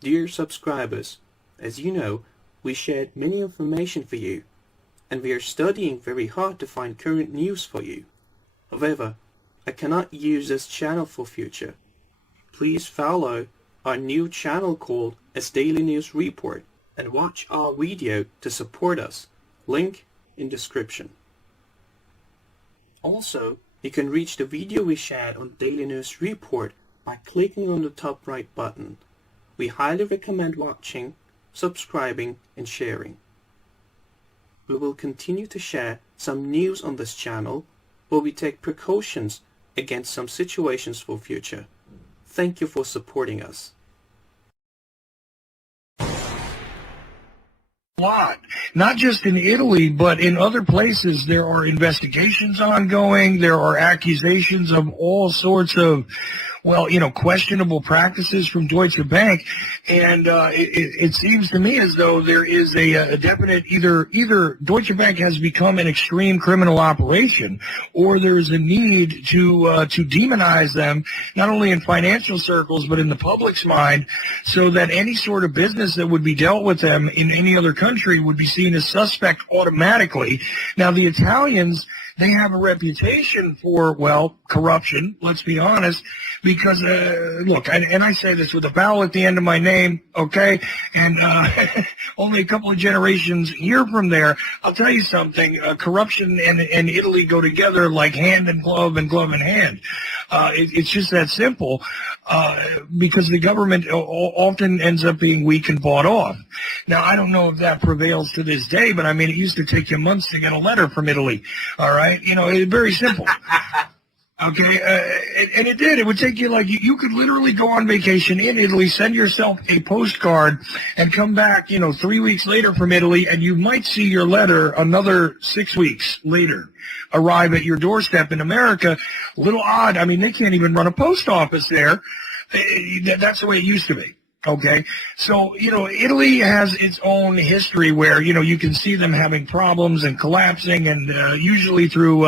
Dear subscribers, as you know, we shared many information for you, and we are studying very hard to find current news for you. However, I cannot use this channel for future. Please follow our new channel called as Daily News Report and watch our video to support us. Link in description. Also, you can reach the video we shared on Daily News Report by clicking on the top right button. We highly recommend watching, subscribing, and sharing. We will continue to share some news on this channel where we take precautions against some situations for future. Thank you for supporting us. Lot, not just in Italy, but in other places. There are investigations ongoing. There are accusations of all sorts of, questionable practices from Deutsche Bank. And it seems to me as though there is a definite either Deutsche Bank has become an extreme criminal operation, or there's a need to demonize them, not only in financial circles, but in the public's mind, so that any sort of business that would be dealt with them in any other country would be seen as suspect automatically. Now, the Italians, they have a reputation for, corruption, let's be honest, because, look, and I say this with a vowel at the end of my name, okay, and only a couple of generations here from there. I'll tell you something, corruption and Italy go together like hand in glove and glove in hand. It's just that simple, because the government often ends up being weak and bought off. Now, I don't know if that prevails to this day, but I mean, it used to take you months to get a letter from Italy, all right? It's very simple. Okay, and it did. It would take you you could literally go on vacation in Italy, send yourself a postcard, and come back, 3 weeks later from Italy, and you might see your letter another 6 weeks later arrive at your doorstep. In America. A little odd. I mean, they can't even run a post office there. That's the way it used to be. Okay, so, Italy has its own history where, you can see them having problems and collapsing, and usually through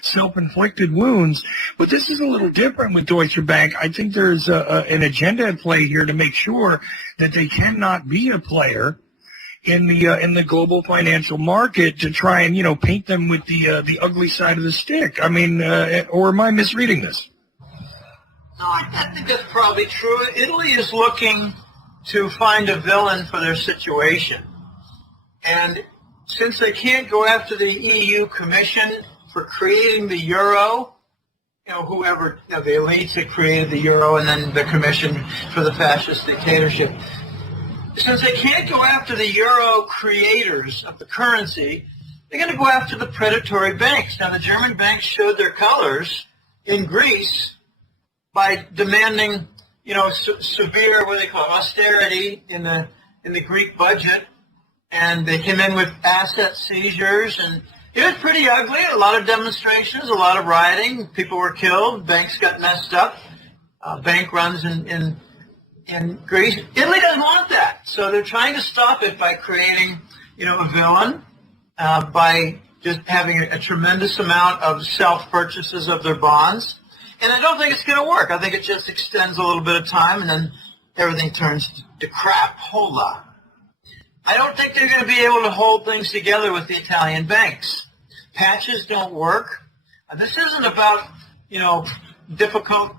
self-inflicted wounds. But this is a little different with Deutsche Bank. I think there's an agenda at play here to make sure that they cannot be a player in the global financial market to try and, paint them with the ugly side of the stick. I mean, or am I misreading this? No, I think that's probably true. Italy is looking to find a villain for their situation. And since they can't go after the EU Commission for creating the euro, the elites that created the euro and then the Commission for the fascist dictatorship, since they can't go after the euro creators of the currency, they're going to go after the predatory banks. Now, the German banks showed their colors in Greece by demanding, severe, what do they call it, austerity in the Greek budget, and they came in with asset seizures, and it was pretty ugly. A lot of demonstrations, a lot of rioting. People were killed. Banks got messed up. Bank runs in Greece. Italy doesn't want that, so they're trying to stop it by creating, a villain, by just having a tremendous amount of self-purchases of their bonds. And I don't think it's going to work. I think it just extends a little bit of time, and then everything turns to crapola. I don't think they're going to be able to hold things together with the Italian banks. Patches don't work. This isn't about, difficult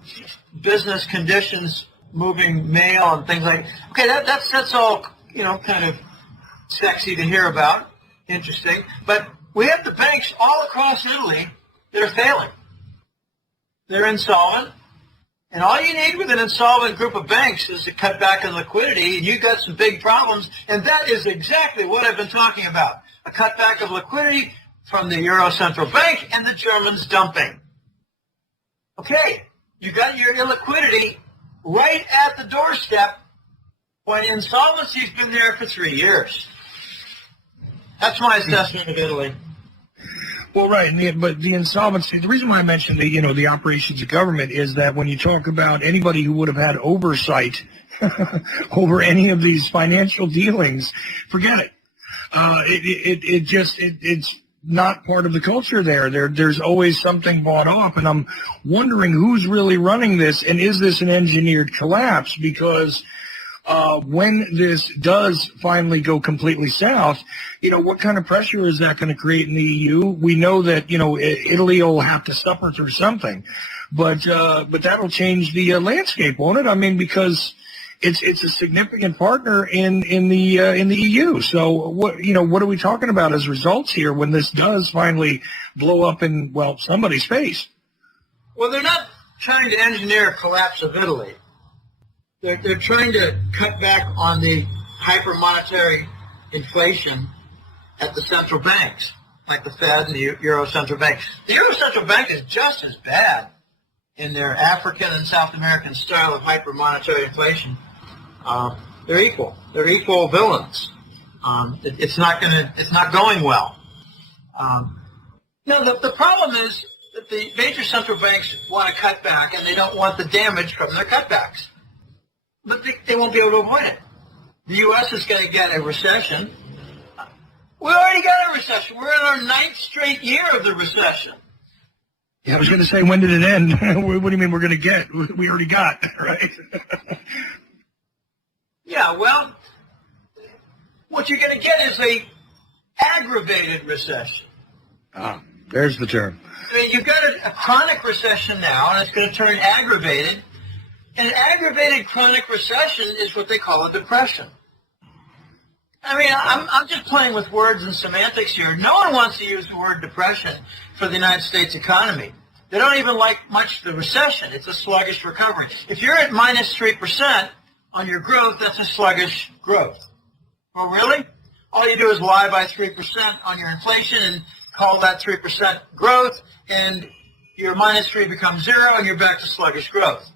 business conditions, moving mail and things like that. Okay, that's all, kind of sexy to hear about, interesting. But we have the banks all across Italy that are failing. They're insolvent, and all you need with an insolvent group of banks is to cut back on liquidity, and you've got some big problems, and that is exactly what I've been talking about, a cutback of liquidity from the Euro Central Bank and the Germans dumping. Okay, you got your illiquidity right at the doorstep when insolvency's been there for 3 years. That's my assessment of Italy. Well, right, but the insolvency, the reason why I mentioned the operations of government is that when you talk about anybody who would have had oversight over any of these financial dealings, forget it. It's not part of the culture there. There's always something bought off, and I'm wondering who's really running this, and is this an engineered collapse? Because when this does finally go completely south, what kind of pressure is that going to create in the EU? We know that, Italy will have to suffer through something, but that'll change the landscape, won't it? I mean, because it's a significant partner in the EU. So what are we talking about as results here when this does finally blow up in, somebody's face? Well, they're not trying to engineer a collapse of Italy. They're trying to cut back on the hypermonetary inflation at the central banks, like the Fed and the Euro Central Bank. The Euro Central Bank is just as bad in their African and South American style of hypermonetary inflation. They're equal. They're equal villains. It's not going well. The problem is that the major central banks want to cut back, and they don't want the damage from their cutbacks. But they won't be able to avoid it. The U.S. is going to get a recession. We already got a recession. We're in our 9th straight year of the recession. Yeah, I was going to say, when did it end? What do you mean we're going to get? We already got, right? Yeah, well, what you're going to get is a aggravated recession. Ah, there's the term. I mean, you've got a chronic recession now, and it's going to turn aggravated. An aggravated chronic recession is what they call a depression. I mean, I'm just playing with words and semantics here. No one wants to use the word depression for the United States economy. They don't even like much the recession. It's a sluggish recovery. If you're at minus 3% on your growth, that's a sluggish growth. Oh, really? All you do is lie by 3% on your inflation and call that 3% growth, and your minus 3 becomes 0, and you're back to sluggish growth.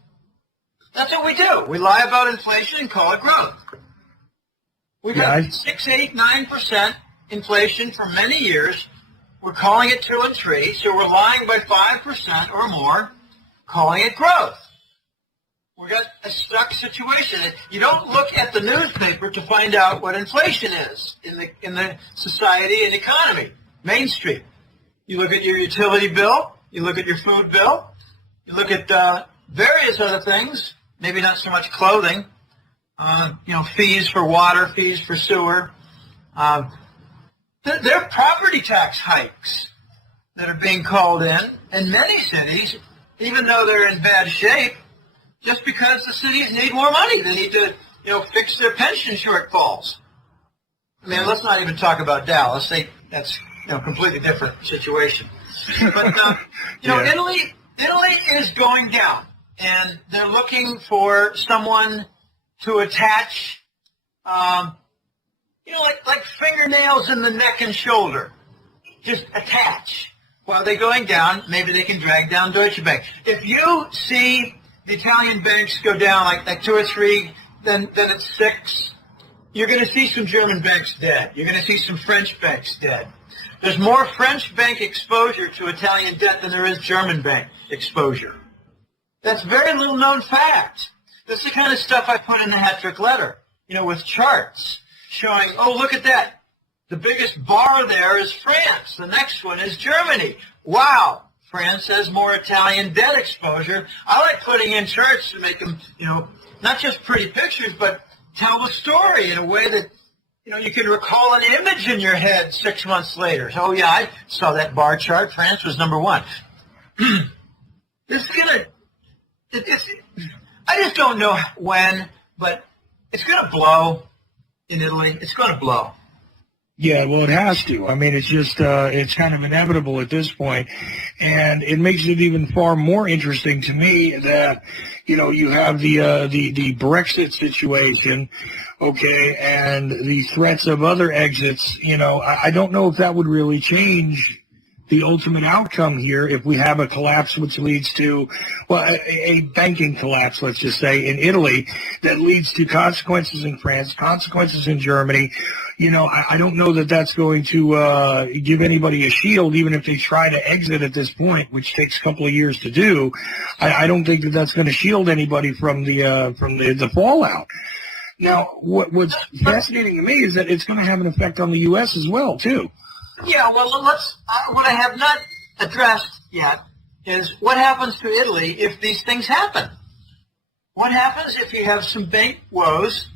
That's what we do. We lie about inflation and call it growth. We've had 6, 8, 9% inflation for many years. We're calling it 2 and 3, so we're lying by 5% or more, calling it growth. We've got a stuck situation. You don't look at the newspaper to find out what inflation is in the society and economy. Main Street. You look at your utility bill. You look at your food bill. You look at various other things. Maybe not so much clothing. Fees for water, fees for sewer. There are property tax hikes that are being called in many cities, even though they're in bad shape, just because the cities need more money. They need to, fix their pension shortfalls. I mean, let's not even talk about Dallas. That's a completely different situation. But Italy is going down, and they're looking for someone to attach, like fingernails in the neck and shoulder. Just attach. While they're going down, maybe they can drag down Deutsche Bank. If you see the Italian banks go down like 2 or 3, then it's 6, you're going to see some German banks dead. You're going to see some French banks dead. There's more French bank exposure to Italian debt than there is German bank exposure. That's very little known fact. This is the kind of stuff I put in the hat trick letter, with charts showing, oh, look at that. The biggest bar there is France. The next one is Germany. Wow. France has more Italian debt exposure. I like putting in charts to make them, not just pretty pictures, but tell the story in a way that, you can recall an image in your head 6 months later. So, yeah, I saw that bar chart. France was number 1. This is going to, I just don't know when, but it's going to blow in Italy. It's going to blow. Yeah, well, it has to. I mean, it's just, it's kind of inevitable at this point. And it makes it even far more interesting to me that, you have the Brexit situation, okay, and the threats of other exits. I don't know if that would really change the ultimate outcome here if we have a collapse which leads to, a banking collapse, let's just say, in Italy that leads to consequences in France, consequences in Germany. I don't know that that's going to give anybody a shield, even if they try to exit at this point, which takes a couple of years to do. I don't think that that's going to shield anybody from the fallout. Now, what's fascinating to me is that it's going to have an effect on the U.S. as well, too. Yeah, well, what I have not addressed yet is what happens to Italy if these things happen. What happens if you have some bank woes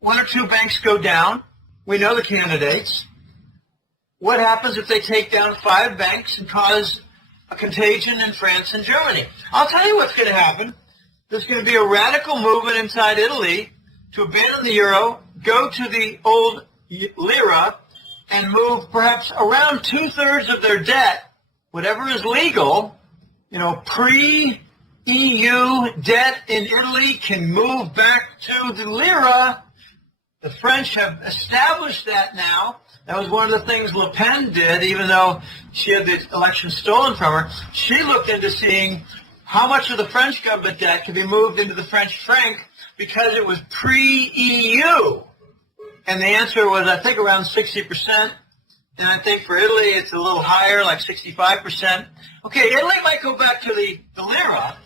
one or two banks go down. We know the candidates. What happens if they take down 5 banks and cause a contagion in France and Germany? I'll tell you what's going to happen. There's going to be a radical movement inside Italy to abandon the euro, go to the old lira, and move perhaps around 2/3 of their debt, whatever is legal, pre-EU debt in Italy can move back to the lira. The French have established that now. That was one of the things Le Pen did, even though she had the election stolen from her. She looked into seeing how much of the French government debt could be moved into the French franc because it was pre-EU. And the answer was, I think, around 60%. And I think for Italy, it's a little higher, like 65%. Okay, Italy might go back to the lira,